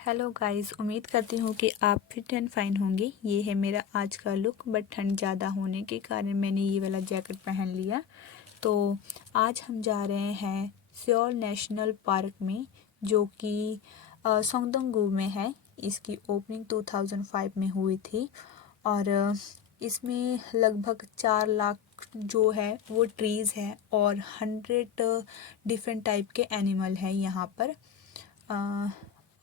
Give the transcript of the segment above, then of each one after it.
Hello guys, उम्मीद करती हूँ कि आप फिट एंड फाइन होंगे। ये है मेरा आज का लुक, बट ठंड ज़्यादा होने के कारण मैंने ये वाला जैकेट पहन लिया। तो आज हम जा रहे हैं सियोल नेशनल पार्क में, जो कि सोंगदोंगू में है। इसकी ओपनिंग 2005 में हुई थी और इसमें लगभग 4 लाख जो है वो ट्रीज़ है और 100 डिफरेंट टाइप के एनिमल हैं यहाँ पर।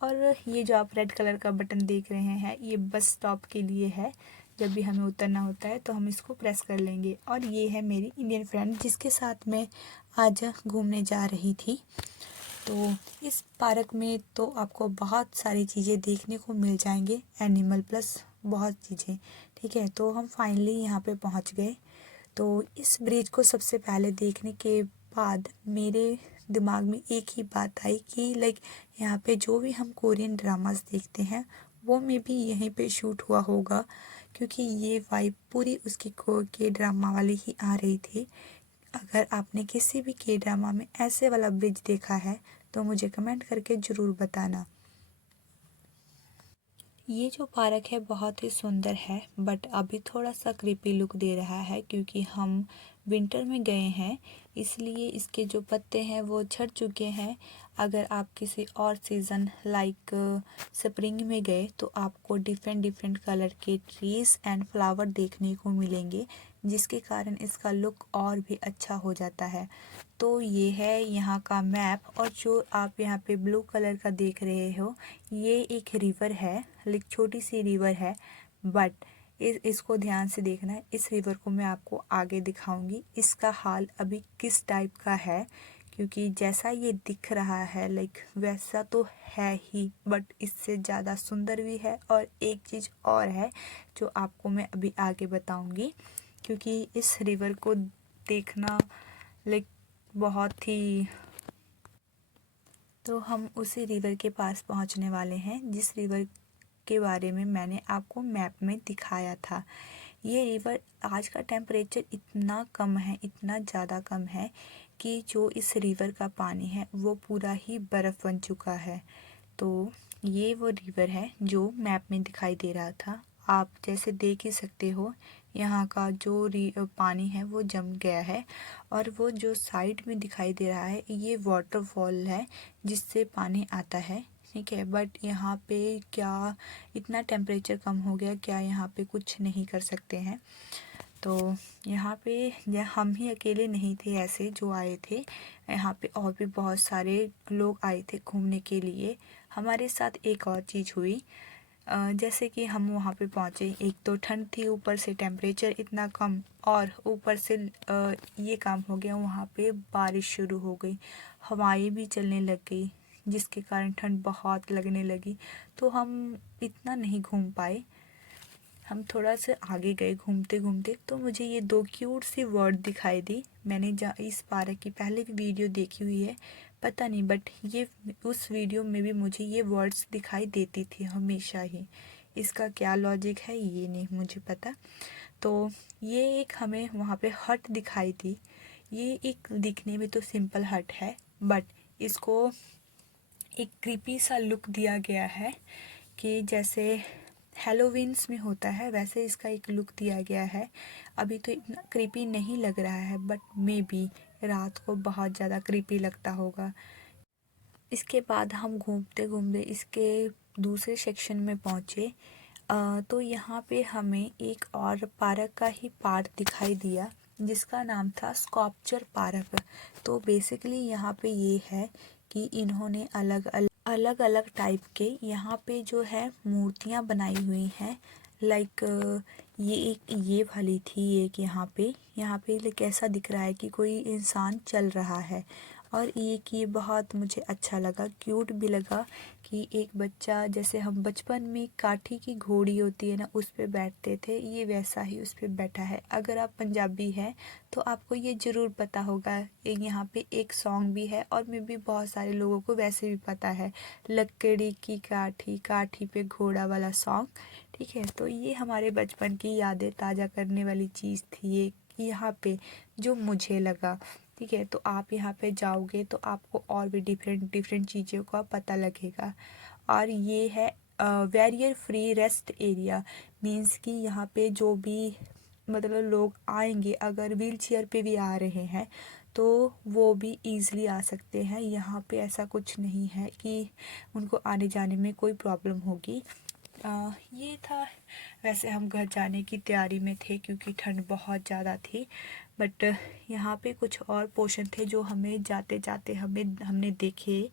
और ये जो आप रेड कलर का बटन देख रहे हैं, ये बस स्टॉप के लिए है। जब भी हमें उतरना होता है तो हम इसको प्रेस कर लेंगे। और ये है मेरी इंडियन फ्रेंड, जिसके साथ मैं आज घूमने जा रही थी। तो इस पार्क में तो आपको बहुत सारी चीज़ें देखने को मिल जाएंगे, एनिमल प्लस बहुत चीज़ें। ठीक है, तो हम फाइनली यहाँ पे पहुँच गए। तो इस ब्रिज को सबसे पहले देखने के बाद मेरे दिमाग में एक ही बात आई कि यहाँ पे जो भी हम कोरियन ड्रामास देखते हैं वो में भी यहीं पे शूट हुआ होगा, क्योंकि ये वाइब पूरी उसकी के ड्रामा वाली ही आ रही थी। अगर आपने किसी भी के ड्रामा में ऐसे वाला ब्रिज देखा है तो मुझे कमेंट करके ज़रूर बताना। ये जो पार्क है बहुत ही सुंदर है, बट अभी थोड़ा सा क्रीपी लुक दे रहा है क्योंकि हम विंटर में गए हैं, इसलिए इसके जो पत्ते हैं वो झड़ चुके हैं। अगर आप किसी और सीज़न लाइक स्प्रिंग में गए तो आपको डिफरेंट डिफरेंट कलर के ट्रीज़ एंड फ्लावर देखने को मिलेंगे, जिसके कारण इसका लुक और भी अच्छा हो जाता है। तो ये है यहाँ का मैप, और जो आप यहाँ पे ब्लू कलर का देख रहे हो ये एक रिवर है, एक छोटी सी रिवर है। बट इसको ध्यान से देखना है, इस रिवर को मैं आपको आगे दिखाऊंगी इसका हाल अभी किस टाइप का है, क्योंकि जैसा ये दिख रहा है वैसा तो है ही, बट इससे ज़्यादा सुंदर भी है। और एक चीज़ और है जो आपको मैं अभी आगे बताऊंगी, क्योंकि इस रिवर को देखना बहुत ही। तो हम उसी रिवर के पास पहुंचने वाले हैं जिस रिवर के बारे में मैंने आपको मैप में दिखाया था। ये रिवर आज का टेम्परेचर इतना कम है, इतना ज़्यादा कम है कि जो इस रिवर का पानी है वो पूरा ही बर्फ़ बन चुका है। तो ये वो रिवर है जो मैप में दिखाई दे रहा था। आप जैसे देख ही सकते हो यहाँ का जो पानी है वो जम गया है, और वो जो साइड में दिखाई दे रहा है ये वाटरफॉल है जिससे पानी आता है। ठीक है, बट यहाँ पे क्या इतना टेम्परेचर कम हो गया, क्या यहाँ पे कुछ नहीं कर सकते हैं। तो यहाँ पे हम ही अकेले नहीं थे ऐसे जो आए थे, यहाँ पे और भी बहुत सारे लोग आए थे घूमने के लिए। हमारे साथ एक और चीज़ हुई, जैसे कि हम वहाँ पे पहुँचे, एक तो ठंड थी, ऊपर से टेम्परेचर इतना कम, और ऊपर से ये काम हो गया, वहाँ पे बारिश शुरू हो गई, हवाएं भी चलने लग गई, जिसके कारण ठंड बहुत लगने लगी। तो हम इतना नहीं घूम पाए। हम थोड़ा सा आगे गए घूमते घूमते, तो मुझे ये 2 क्यूट सी वर्ड दिखाई दी। मैंने इस पार्क की पहले भी वीडियो देखी हुई है, पता नहीं, बट ये उस वीडियो में भी मुझे ये वर्ड्स दिखाई देती थी हमेशा ही। इसका क्या लॉजिक है ये नहीं मुझे पता। तो ये एक हमें वहाँ पे हट दिखाई दी। ये एक दिखने में तो सिंपल हट है, बट इसको एक क्रीपी सा लुक दिया गया है कि जैसे हेलोवीन्स में होता है वैसे इसका एक लुक दिया गया है। अभी तो इतना क्रीपी नहीं लग रहा है, बट मे बी रात को बहुत ज़्यादा क्रीपी लगता होगा। इसके बाद हम घूमते घूमते इसके दूसरे सेक्शन में पहुँचे। तो यहाँ पे हमें एक और पार्क का ही पार्ट दिखाई दिया जिसका नाम था स्कल्पचर पार्क। तो बेसिकली यहाँ पे ये है कि इन्होंने अलग अलग टाइप के यहाँ पे जो है मूर्तियाँ बनाई हुई हैं। ये वाली थी एक, यहाँ पे कैसा दिख रहा है कि कोई इंसान चल रहा है। और ये बहुत मुझे अच्छा लगा, क्यूट भी लगा कि एक बच्चा, जैसे हम बचपन में काठी की घोड़ी होती है ना उस पे बैठते थे, ये वैसा ही उस पे बैठा है। अगर आप पंजाबी हैं तो आपको ये ज़रूर पता होगा। यहाँ पे एक सॉन्ग भी है, और मे भी बहुत सारे लोगों को वैसे भी पता है, लकड़ी की काठी काठी पे घोड़ा वाला सॉन्ग। ठीक है, तो ये हमारे बचपन की यादें ताज़ा करने वाली चीज़ थी ये यहाँ पे, जो मुझे लगा। ठीक है, तो आप यहाँ पे जाओगे तो आपको और भी डिफरेंट डिफरेंट चीज़ों का पता लगेगा। और ये है barrier free rest area. Means कि यहाँ पे जो भी मतलब लोग आएंगे, अगर व्हील चेयर पे भी आ रहे हैं तो वो भी ईज़िली आ सकते हैं। यहाँ पे ऐसा कुछ नहीं है कि उनको आने जाने में कोई प्रॉब्लम होगी। ये था। वैसे हम घर जाने की तैयारी में थे क्योंकि ठंड बहुत ज़्यादा थी, बट यहाँ पे कुछ और पोर्शन थे जो हमें जाते जाते हमने देखे।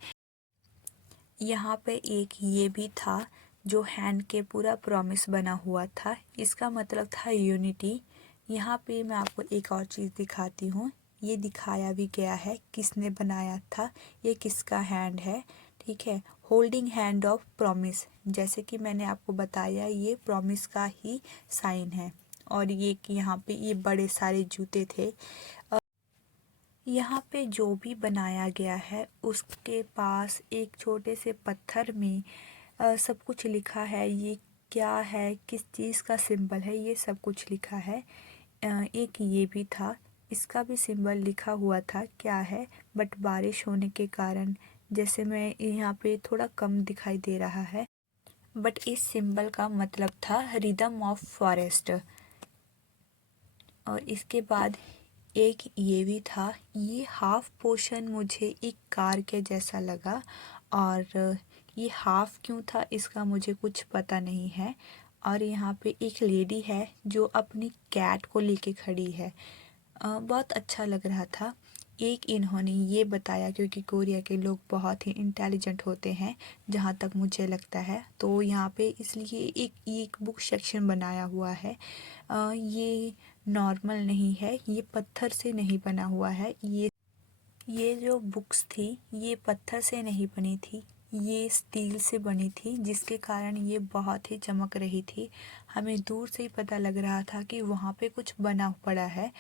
यहाँ पे एक ये भी था जो हैंड के पूरा प्रॉमिस बना हुआ था, इसका मतलब था यूनिटी। यहाँ पे मैं आपको एक और चीज़ दिखाती हूँ। ये दिखाया भी गया है किसने बनाया था, ये किसका हैंड है। ठीक है, होल्डिंग हैंड ऑफ प्रॉमिस। जैसे कि मैंने आपको बताया, ये प्रॉमिस का ही साइन है। और ये कि यहाँ पे ये बड़े सारे जूते थे। यहाँ पे जो भी बनाया गया है उसके पास एक छोटे से पत्थर में सब कुछ लिखा है। ये क्या है, किस चीज़ का सिंबल है, ये सब कुछ लिखा है। एक ये भी था, इसका भी सिंबल लिखा हुआ था क्या है, बट बारिश होने के कारण जैसे मैं यहाँ पे थोड़ा कम दिखाई दे रहा है। बट इस सिंबल का मतलब था रिदम ऑफ फॉरेस्ट। और इसके बाद एक ये भी था। ये हाफ पोर्शन मुझे एक कार के जैसा लगा, और ये हाफ क्यों था इसका मुझे कुछ पता नहीं है। और यहाँ पे एक लेडी है जो अपनी कैट को लेके खड़ी है। बहुत अच्छा लग रहा था। एक इन्होंने ये बताया, क्योंकि कोरिया के लोग बहुत ही इंटेलिजेंट होते हैं जहाँ तक मुझे लगता है, तो यहाँ पे इसलिए एक बुक सेक्शन बनाया हुआ है। ये नॉर्मल नहीं है, ये पत्थर से नहीं बना हुआ है। ये जो बुक्स थी ये पत्थर से नहीं बनी थी, ये स्टील से बनी थी, जिसके कारण ये बहुत ही चमक रही थी। हमें दूर से ही पता लग रहा था कि वहाँ पे कुछ बना पड़ा है।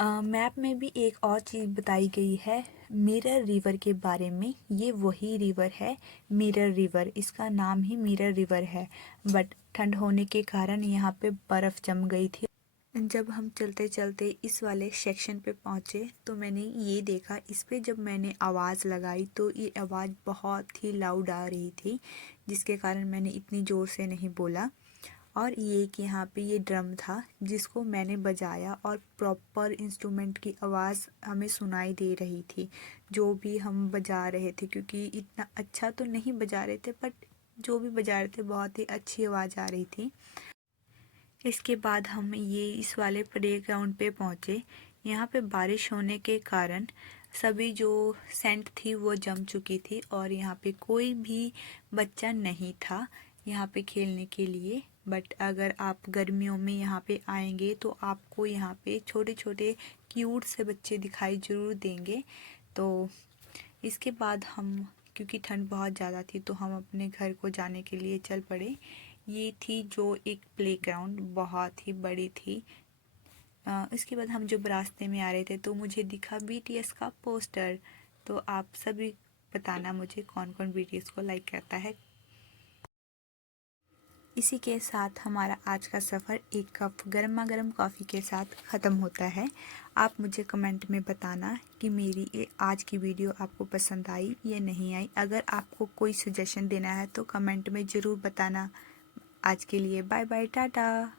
मैप में भी एक और चीज़ बताई गई है मिरर रिवर के बारे में। ये वही रिवर है मिरर रिवर, इसका नाम ही मिरर रिवर है। बट ठंड होने के कारण यहाँ पे बर्फ़ जम गई थी। जब हम चलते चलते इस वाले सेक्शन पे पहुँचे तो मैंने ये देखा, इस पे जब मैंने आवाज़ लगाई तो ये आवाज़ बहुत ही लाउड आ रही थी, जिसके कारण मैंने इतनी ज़ोर से नहीं बोला। और ये कि यहाँ पे ये ड्रम था जिसको मैंने बजाया, और प्रॉपर इंस्ट्रूमेंट की आवाज़ हमें सुनाई दे रही थी जो भी हम बजा रहे थे, क्योंकि इतना अच्छा तो नहीं बजा रहे थे, बट जो भी बजा रहे थे बहुत ही अच्छी आवाज़ आ रही थी। इसके बाद हम ये इस वाले प्ले ग्राउंड पे पहुँचे। यहाँ पे बारिश होने के कारण सभी जो सेंट थी वो जम चुकी थी, और यहाँ पे कोई भी बच्चा नहीं था यहाँ पे खेलने के लिए। बट अगर आप गर्मियों में यहाँ पे आएंगे तो आपको यहाँ पे छोटे छोटे क्यूट से बच्चे दिखाई ज़रूर देंगे। तो इसके बाद हम, क्योंकि ठंड बहुत ज़्यादा थी, तो हम अपने घर को जाने के लिए चल पड़े। ये थी जो एक प्लेग्राउंड, बहुत ही बड़ी थी। इसके बाद हम जब रास्ते में आ रहे थे तो मुझे दिखा BTS का पोस्टर। तो आप सभी बताना मुझे कौन कौन BTS को लाइक करता है। इसी के साथ हमारा आज का सफ़र एक कप गर्मा गर्म कॉफ़ी के साथ ख़त्म होता है। आप मुझे कमेंट में बताना कि मेरी ये आज की वीडियो आपको पसंद आई या नहीं आई। अगर आपको कोई सजेशन देना है तो कमेंट में ज़रूर बताना। आज के लिए बाय बाय, टाटा।